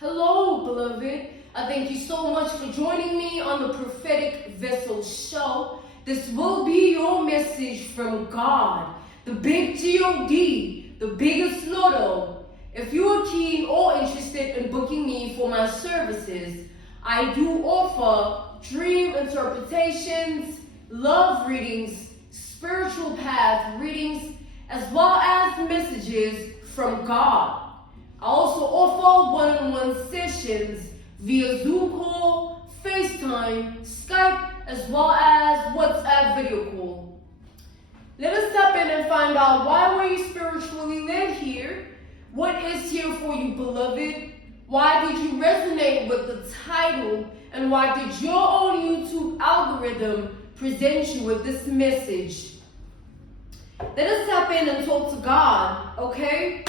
Hello, beloved. I thank you so much for joining me on the Prophetic Vessel Show. This will be your message from God, the big G-O-D, the biggest lotto. If you are keen or interested in booking me for my services, I do offer dream interpretations, love readings, spiritual path readings, as well as messages from God. I also offer one-on-one sessions via Zoom call, FaceTime, Skype, as well as WhatsApp video call. Let us step in and find out, why were you spiritually led here? What is here for you, beloved? Why did you resonate with the title? And why did your own YouTube algorithm present you with this message? Let us tap in and talk to God, okay?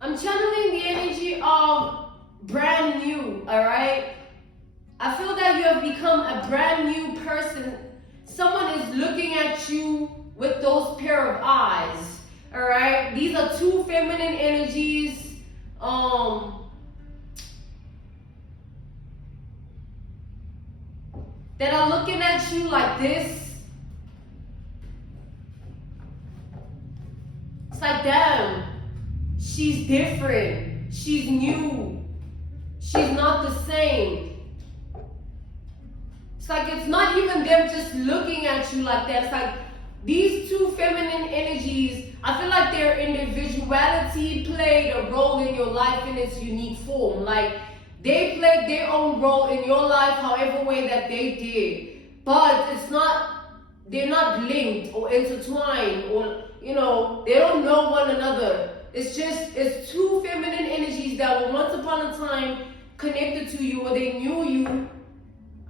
I'm channeling the energy of brand new, all right? I feel that you have become a brand new person. Someone is looking at you with those pair of eyes, all right? These are two feminine energies. That are looking at you like this. It's like, damn. She's different. She's new. She's not the same. It's like it's not even them just looking at you like that. It's like these two feminine energies, I feel like their individuality played a role in your life in its unique form. Like they played their own role in your life however way that they did. But it's not, they're not linked or intertwined, or, you know, they don't know one another. It's two feminine energies that were once upon a time connected to you, or they knew you,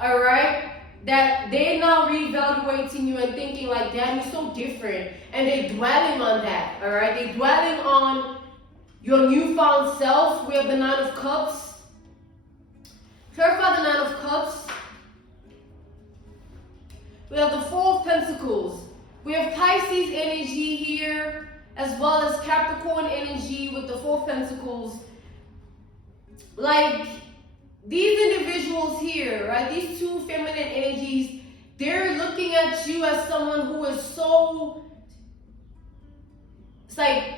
all right? That they're now reevaluating you and thinking like, damn, you're so different. And they're dwelling on that, all right? They're dwelling on your newfound self. We have the Nine of Cups. Clarify the Nine of Cups. We have the Four of Pentacles. We have Pisces energy here, as well as Capricorn energy with the Four of Pentacles. Like, these individuals here, right, these two feminine energies, they're looking at you as someone who is so, it's like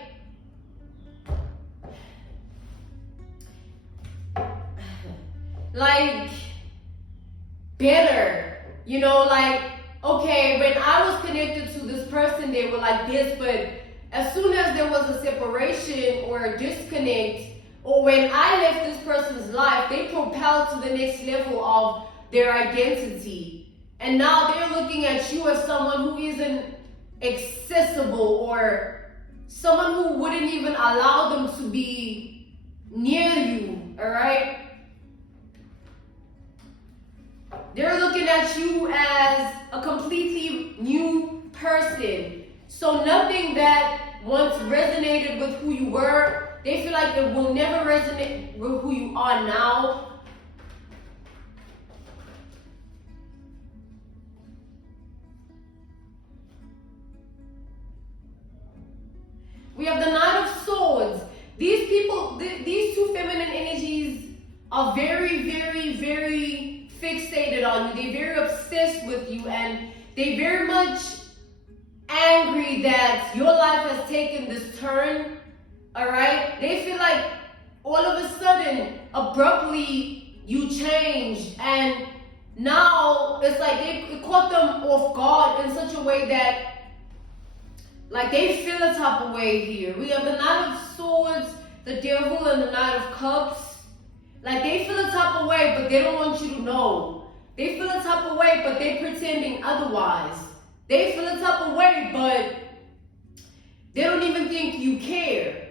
better, you know, like, okay, when I was connected to this person, they were like this, but as soon as there was a separation or a disconnect, or when I left this person's life, they propelled to the next level of their identity. And now they're looking at you as someone who isn't accessible, or someone who wouldn't even allow them to be near you, all right? They're looking at you as a completely new person. So nothing that once resonated with who you were, they feel like it will never resonate with who you are now. We have the Nine of Swords. These people, these two feminine energies are very, very, very fixated on you. They're very obsessed with you, and they very much angry that your life has taken this turn, all right? They feel like all of a sudden, abruptly, you changed, and now it's like it caught them off guard in such a way that, like, they feel a type of way here. We have the Nine of Swords, the Devil, and the Nine of Cups. Like, they feel a type of way, but they don't want you to know. They feel a type of way, but they're pretending otherwise. They feel a type of way, but they don't even think you care.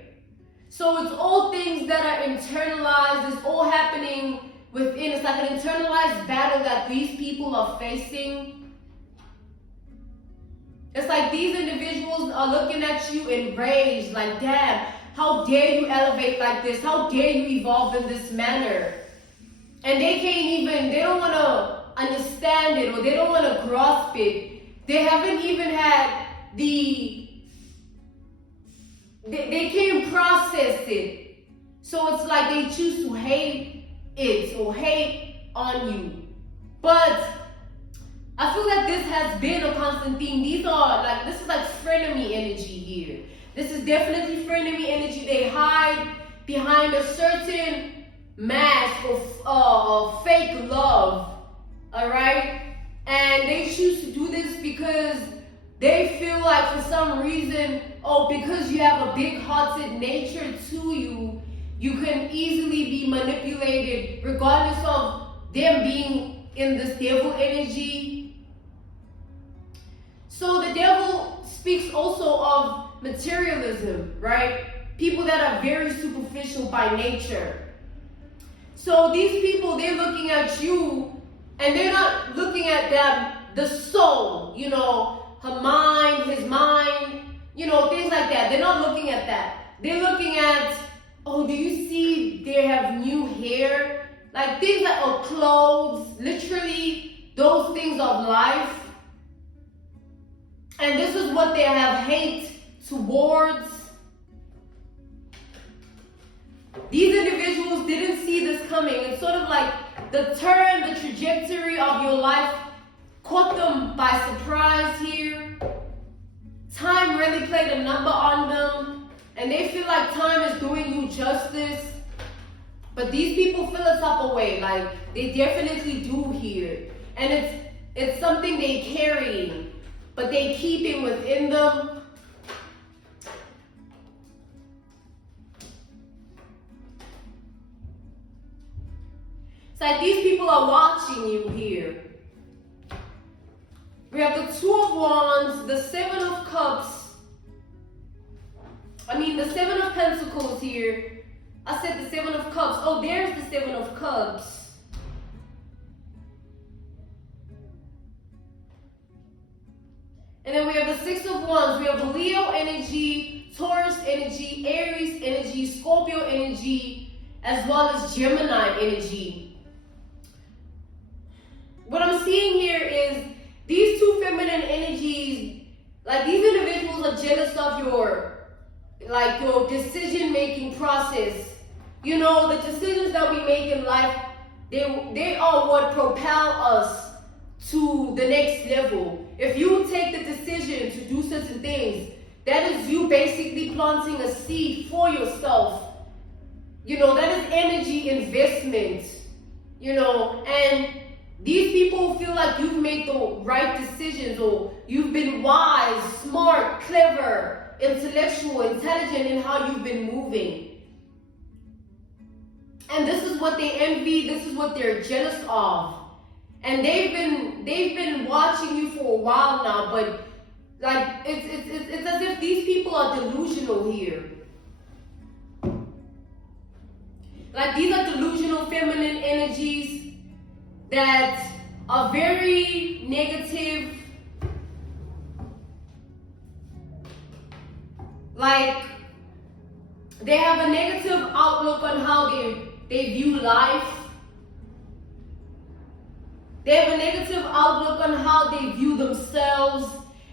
So it's all things that are internalized. It's all happening within. It's like an internalized battle that these people are facing. It's like these individuals are looking at you enraged, like, damn, how dare you elevate like this? How dare you evolve in this manner? And they can't even, they don't want understand it, or they don't want to grasp it. They haven't even had they can't process it. So it's like they choose to hate it or hate on you. But I feel like this has been a constant theme. This is like frenemy energy here. This is definitely frenemy energy. They hide behind a certain mask of fake love, all right? And they choose to do this because they feel like for some reason, because you have a big-hearted nature to you, you can easily be manipulated regardless of them being in this devil energy. So the devil speaks also of materialism, right? People that are very superficial by nature. So these people, they're looking at you and they're not looking at the soul, her mind, his mind, things like that. They're not looking at that. They're looking at, do you see they have new hair? Like things like clothes, literally those things of life. And this is what they have hate towards. These individuals didn't see this coming. It's sort of like the trajectory of your life caught them by surprise here. Time really played a number on them, and they feel like time is doing you justice. But these people feel a type of way, like they definitely do here. And it's something they carrying, but they keep it within them. It's like these people are watching you here. We have the Two of Wands, the Seven of Cups. The Seven of Pentacles here. I said the Seven of Cups. There's the Seven of Cups. And then we have the Six of Wands. We have the Leo energy, Taurus energy, Aries energy, Scorpio energy, as well as Gemini energy. What I'm seeing here is these two feminine energies, like these individuals are jealous of your decision-making process. The decisions that we make in life, they are what propel us to the next level. If you take the decision to do certain things, that is you basically planting a seed for yourself. That is energy investment, and these people feel like you've made the right decisions, or you've been wise, smart, clever, intellectual, intelligent in how you've been moving. And this is what they envy, this is what they're jealous of. And they've been watching you for a while now, but like it's as if these people are delusional here. Like these are delusional feminine energies that are very negative. Like they have a negative outlook on how they view life. They have a negative outlook on how they view themselves.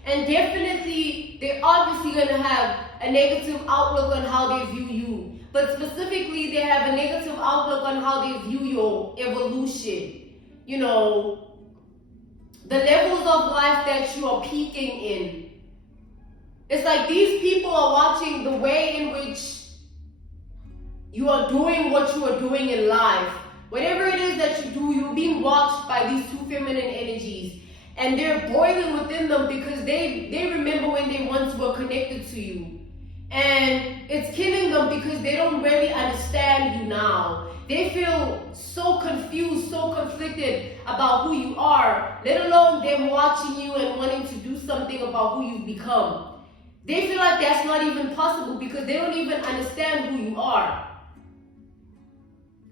And definitely, they're obviously going to have a negative outlook on how they view you. But specifically, they have a negative outlook on how they view your evolution. The levels of life that you are peaking in. It's like these people are watching the way in which you are doing what you are doing in life. Whatever it is that you do, you're being watched by these two feminine energies. And they're boiling within them because they remember when they once were connected to you. And it's killing them because they don't really understand you now. They feel so confused, so conflicted about who you are, let alone them watching you and wanting to do something about who you've become. They feel like that's not even possible because they don't even understand who you are.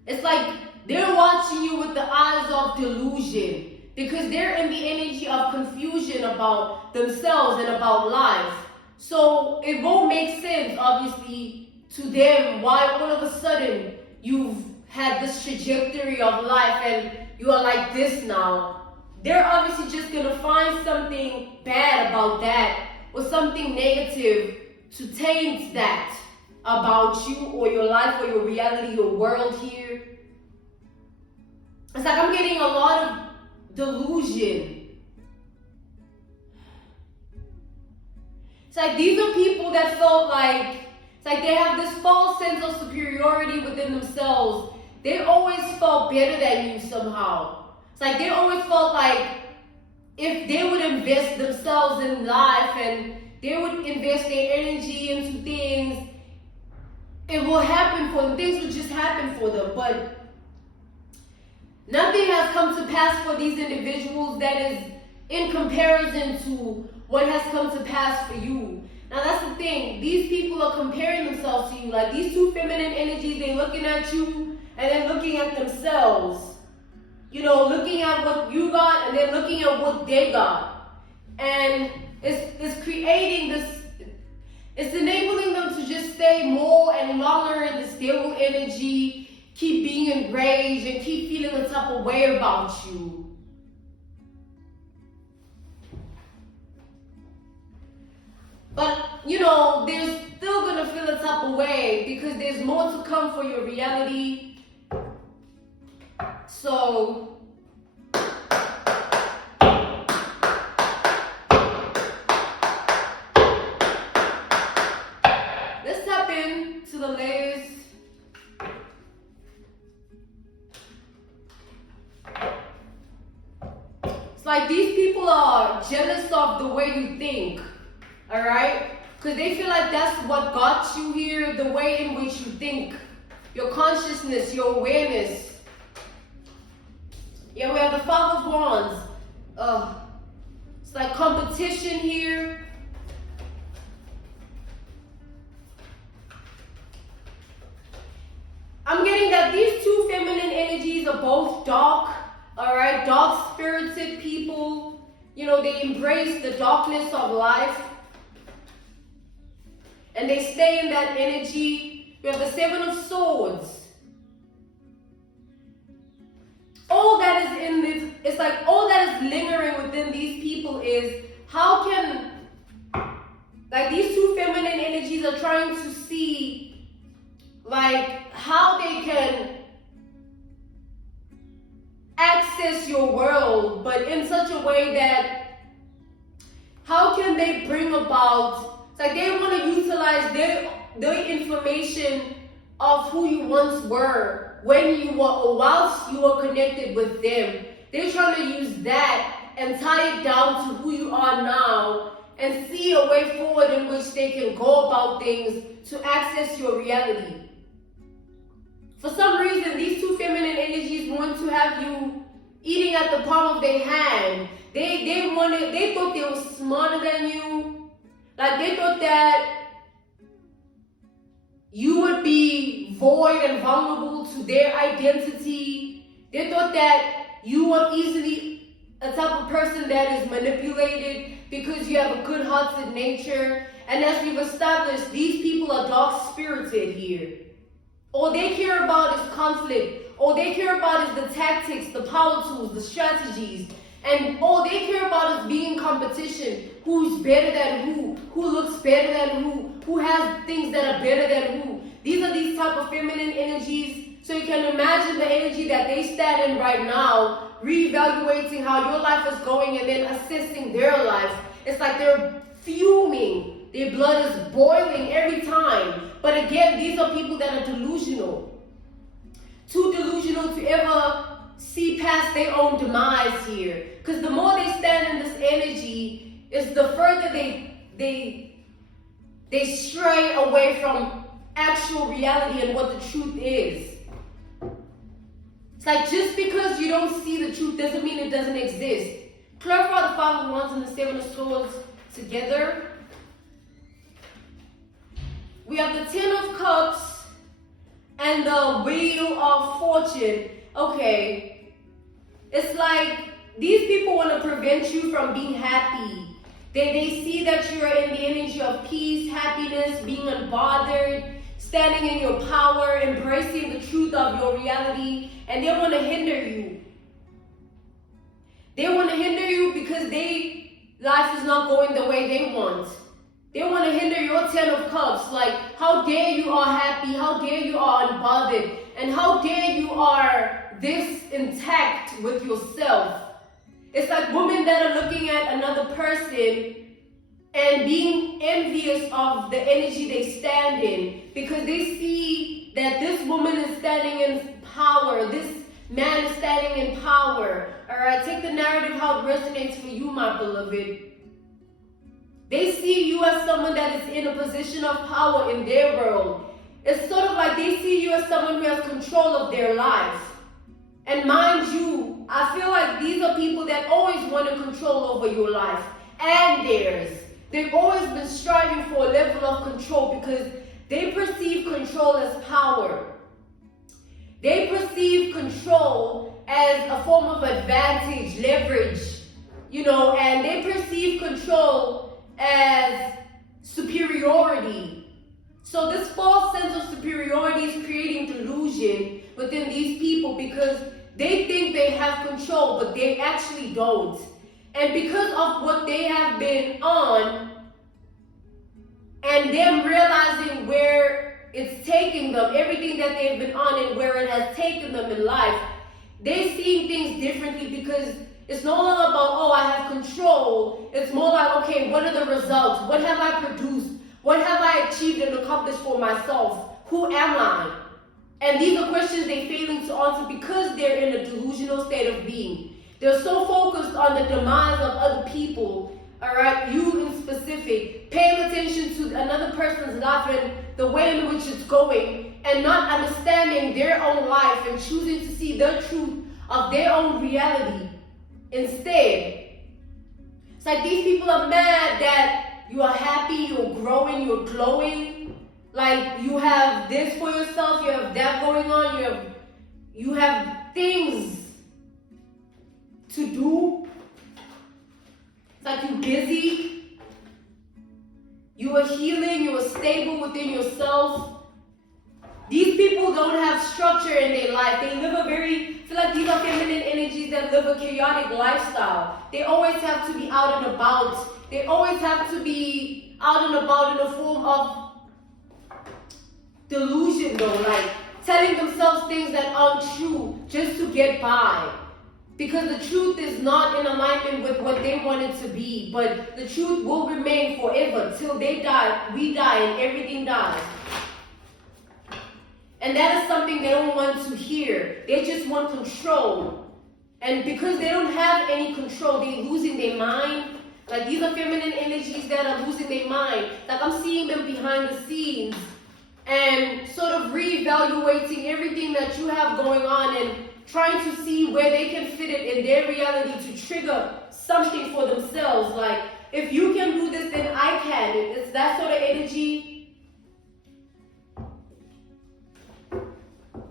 It's like they're watching you with the eyes of delusion because they're in the energy of confusion about themselves and about life. So it won't make sense, obviously, to them why all of a sudden you've had this trajectory of life and you are like this now. they're obviously just gonna find something bad about that or something negative to taint that about you or your life or your reality, your world here. It's like I'm getting a lot of delusion. It's like these are people that felt like, it's like they have this false sense of superiority within themselves. They always felt better than you somehow. It's like they always felt like if they would invest themselves in life and they would invest their energy into things, it will happen for them. Things will just happen for them. But nothing has come to pass for these individuals that is in comparison to what has come to pass for you. Now that's the thing. These people are comparing themselves to you. Like these two feminine energies, they're looking at you and then looking at themselves. You know, looking at what you got and then looking at what they got. And it's creating this, it's enabling them to just stay more and longer in this devil energy, keep being enraged and keep feeling the type of way about you. But, you know, they're still going to feel the type of way because there's more to come for your reality. So, let's tap into the layers. It's like these people are jealous of the way you think, all right? Because they feel like that's what got you here, the way in which you think, your consciousness, your awareness. Yeah, we have the Five of Wands. It's like competition here. I'm getting that these two feminine energies are both dark, all right? Dark-spirited people. You know, they embrace the darkness of life. And they stay in that energy. We have the Seven of Swords. All that is in this, it's like all that is lingering within these people is how can, like these two feminine energies are trying to see like how they can access your world, but in such a way that how can they bring about, it's like they want to utilize their information of who you once were when you were, or whilst you were connected with them. They're trying to use that and tie it down to who you are now and see a way forward in which they can go about things to access your reality. For some reason, these two feminine energies want to have you eating at the palm of their hand. They thought they were smarter than you. Like they thought that you would be void and vulnerable to their identity. They thought that you were easily a type of person that is manipulated because you have a good-hearted nature. And as we've established, these people are dark-spirited here. All they care about is conflict. All they care about is the tactics, the power tools, the strategies. And all they care about is being in competition. Who's better than who looks better than who has things that are better than who. These are these type of feminine energies. So you can imagine the energy that they stand in right now, reevaluating how your life is going and then assessing their life. It's like they're fuming. Their blood is boiling every time. But again, these are people that are delusional. Too delusional to ever see past their own demise here. Because the more they stand in this energy, is the further they stray away from actual reality and what the truth is. It's like just because you don't see the truth doesn't mean it doesn't exist. Clarify the Five of Wands and the Seven of Swords together. We have the Ten of Cups and the Wheel of Fortune. Okay, it's like these people want to prevent you from being happy. They see that you are in the energy of peace, happiness, being unbothered, standing in your power, embracing the truth of your reality, and they want to hinder you. They want to hinder you because life is not going the way they want. They want to hinder your 10 of cups. Like, how dare you are happy, how dare you are unbothered, and how dare you are this intact with yourself. It's like women that are looking at another person and being envious of the energy they stand in, because they see that this woman is standing in power, this man is standing in power. Alright, take the narrative how it resonates for you, my beloved. They see you as someone that is in a position of power in their world. It's sort of like they see you as someone who has control of their life. And mind you, I feel like these are people that always want to control over your life and theirs. They've always been striving for a level of control because they perceive control as power. They perceive control as a form of advantage, leverage, and they perceive control as superiority. So this false sense of superiority is creating delusion within these people because they think they have control, but they actually don't. And because of what they have been on, and them realizing where it's taking them, everything that they've been on and where it has taken them in life, they're seeing things differently because it's no longer about, oh, I have control. It's more like, okay, what are the results? What have I produced? What have I achieved and accomplished for myself? Who am I? And these are questions they're failing to answer because they're in a delusional state of being. They're so focused on the demise of other people, all right, you in specific, paying attention to another person's life and the way in which it's going, and not understanding their own life and choosing to see the truth of their own reality instead. It's like these people are mad that you are happy, you're growing, you're glowing, like you have this for yourself, you have that going on, you have things to do. It's like you're busy, you are healing, you are stable within yourself. These people don't have structure in their life. They live I feel like these are feminine energies that live a chaotic lifestyle. They always have to be out and about. They always have to be out and about in a form of delusion though, like telling themselves things that aren't true just to get by. Because the truth is not in alignment with what they want it to be. But the truth will remain forever till they die, we die, and everything dies. And that is something they don't want to hear. They just want control. And because they don't have any control, they're losing their mind. Like these are feminine energies that are losing their mind. Like I'm seeing them behind the scenes and sort of reevaluating everything that you have going on and trying to see where they can fit it in their reality to trigger something for themselves. Like, if you can do this, then I can. It's that sort of energy.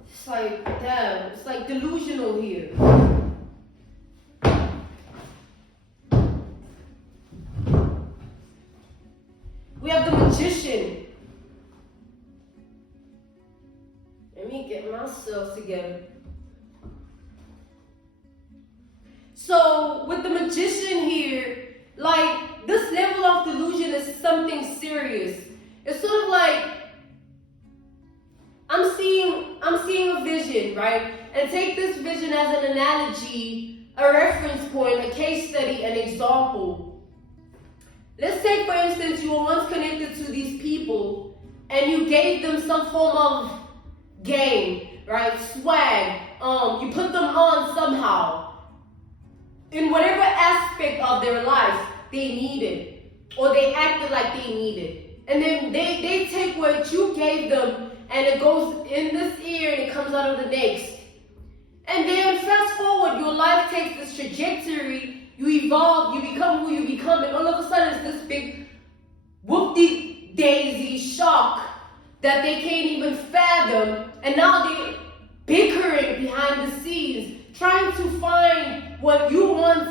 It's like, damn, it's like delusional here. We have the Magician. Let me get myself together. So with the Magician here, like this level of delusion is something serious. It's sort of like I'm seeing a vision, right? And take this vision as an analogy, a reference point, a case study, an example. Let's take, for instance, you were once connected to these people and you gave them some form of game, right? Swag. You put them on somehow. In whatever aspect of their life they needed, or they acted like they needed. And then they take what you gave them and it goes in this ear and it comes out of the next. And then fast forward, your life takes this trajectory, you evolve, you become who you become, and all of a sudden it's this big whoop-de-daisy shock that they can't even fathom, and now they're bickering behind the scenes, trying to find what you once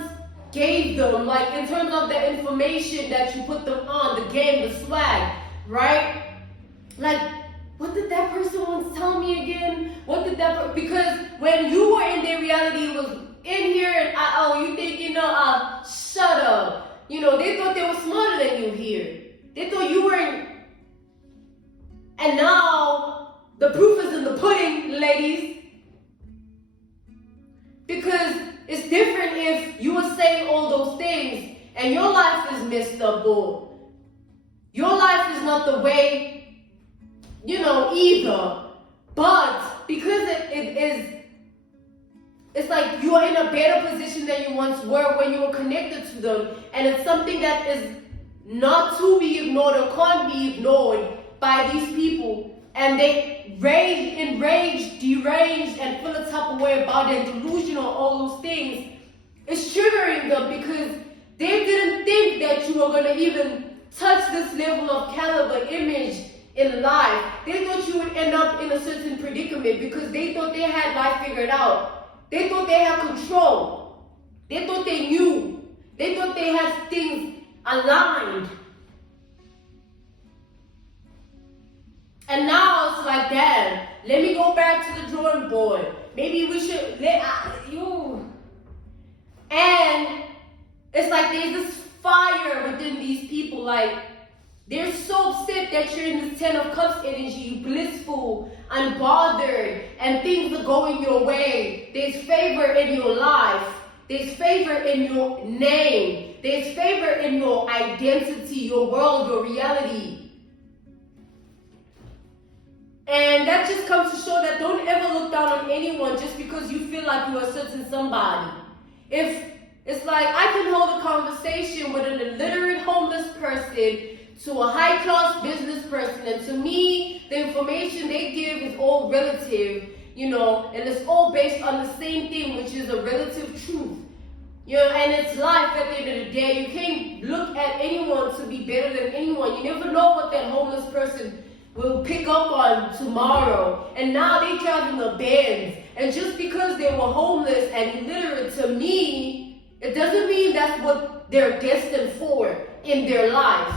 gave them, like in terms of the information that you put them on, the game, the swag, right? Like, what did that person once tell me again? What did that, because when you were in their reality, it was in here, and you thinking if you were saying all those things and your life is messed up, or your life is not the way, either. But because it's like you are in a better position than you once were when you were connected to them. And it's something that is not to be ignored or can't be ignored by these people. And they enraged, deranged, and feel a type of way about it, delusional, all those things. It's triggering them because they didn't think that you were going to even touch this level of caliber, image in life. They thought you would end up in a certain predicament because they thought they had life figured out. They thought they had control. They thought they knew. They thought they had things aligned. And now it's like, damn, let me go back to the drawing board. Maybe we should And it's like there's this fire within these people. Like, they're so upset that you're in this 10 of Cups energy, you blissful, unbothered, and things are going your way. There's favor in your life. There's favor in your name. There's favor in your identity, your world, your reality. And that just comes to show that don't ever look down on anyone just because you feel like you're a certain somebody. If it's like I can hold a conversation with an illiterate homeless person to a high-class business person, and to me, the information they give is all relative, and it's all based on the same thing, which is a relative truth. And it's life at the end of the day. You can't look at anyone to be better than anyone. You never know what that homeless person will pick up on tomorrow. And now they driving a Benz. And just because they were homeless and illiterate, to me, it doesn't mean that's what they're destined for in their life.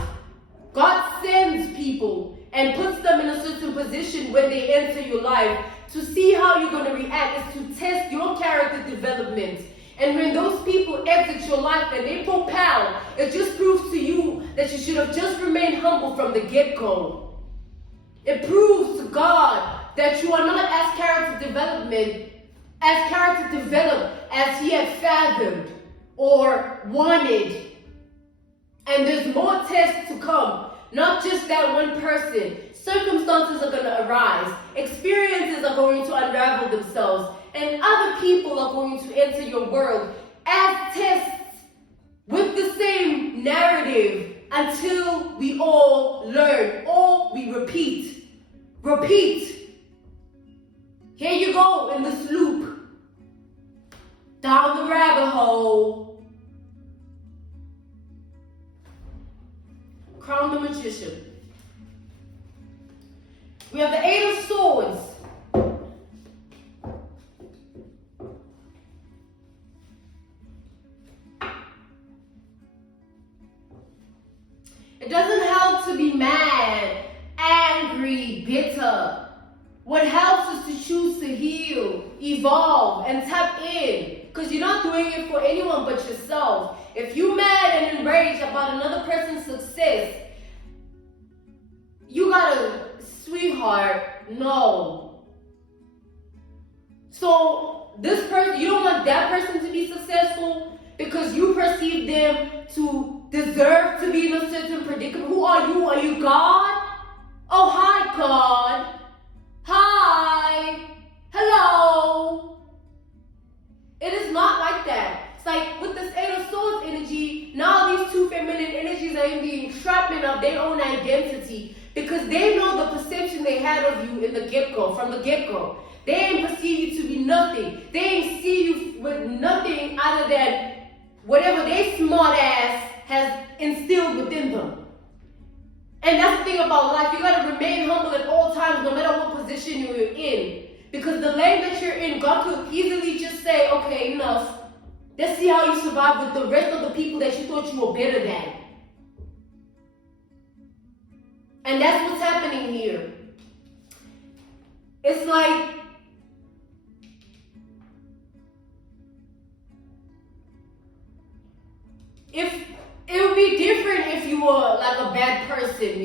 God sends people and puts them in a certain position when they enter your life to see how you're going to react, is to test your character development. And when those people exit your life and they propel, it just proves to you that you should have just remained humble from the get-go. It proves to God that you are not as character developed as He had fathomed or wanted. And there's more tests to come. Not just that one person. Circumstances are going to arise. Experiences are going to unravel themselves. And other people are going to enter your world as tests with the same narrative until we all learn or we repeat. Repeat. Here you go in this loop. Down the rabbit hole. Crown the Magician. We have the Eight of Swords. It doesn't help to be mad, angry, bitter. What helps is to choose to heal, evolve, and tap in. Because you're not doing it for anyone but yourself. If you're mad and enraged about another person's success, you gotta, sweetheart, no. So this person, you don't want that person to be successful because you perceive them to deserve to be in a certain predicament. Who are you? Are you God? Oh, hi, God. Hi. Hello. It is not like that. It's like with this Eight of Swords energy, now these two feminine energies are in the entrapment of their own identity because they know the perception they had of you in the get-go, from the get-go. They ain't perceive you to be nothing. They ain't see you with nothing other than whatever they smart ass has instilled within them. And that's the thing about life. You gotta remain humble at all times, no matter what position you're in. Because the lane that you're in, God could easily just say, okay, enough. Let's see how you survive with the rest of the people that you thought you were better than. And that's what's happening here. It's like, if it would be different if you were like a bad person,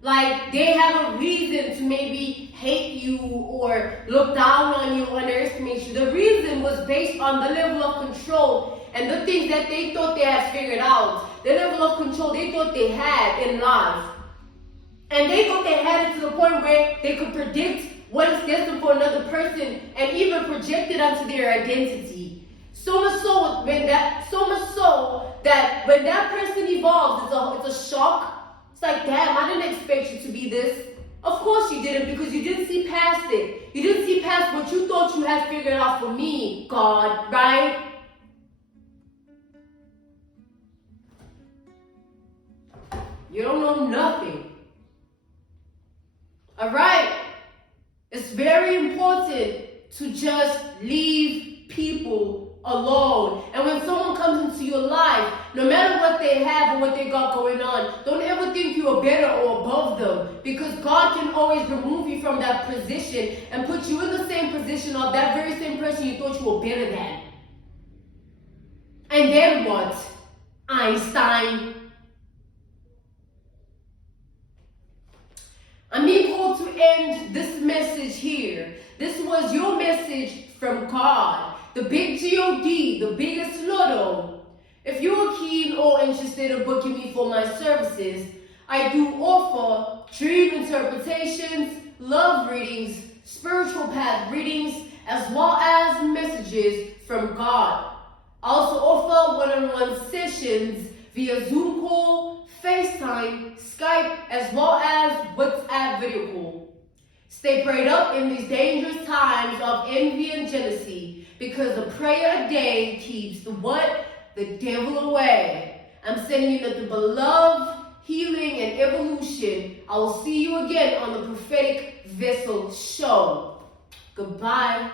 Like they have a reason to maybe hate you or look down on you, underestimate you. The reason was based on the level of control and the things that they thought they had figured out. The level of control they thought they had in life. And they thought they had it to the point where they could predict what is destined for another person and even project it onto their identity. So much so that when that person evolves, it's a shock. It's like, damn, I didn't expect you to be this. Of course you didn't, because you didn't see past it. You didn't see past what you thought you had figured out for me, God, right? You don't know nothing. All right? It's very important to just leave people alone. And when someone comes into your life, no matter what they have or what they got going on, don't ever think you are better or above them, because God can always remove you from that position and put you in the same position of that very same person you thought you were better than. And then what? Einstein. I'm being called to end this message here. This was your message from God. The big G-O-D, the biggest lotto. If you're keen or interested in booking me for my services, I do offer dream interpretations, love readings, spiritual path readings, as well as messages from God. I also offer one-on-one sessions via Zoom call, FaceTime, Skype, as well as WhatsApp video call. Stay prayed up in these dangerous times of envy and jealousy, because a prayer a day keeps the what? The devil away. I'm sending you nothing but love, healing, and evolution. I will see you again on the Prophetic Vessel Show. Goodbye.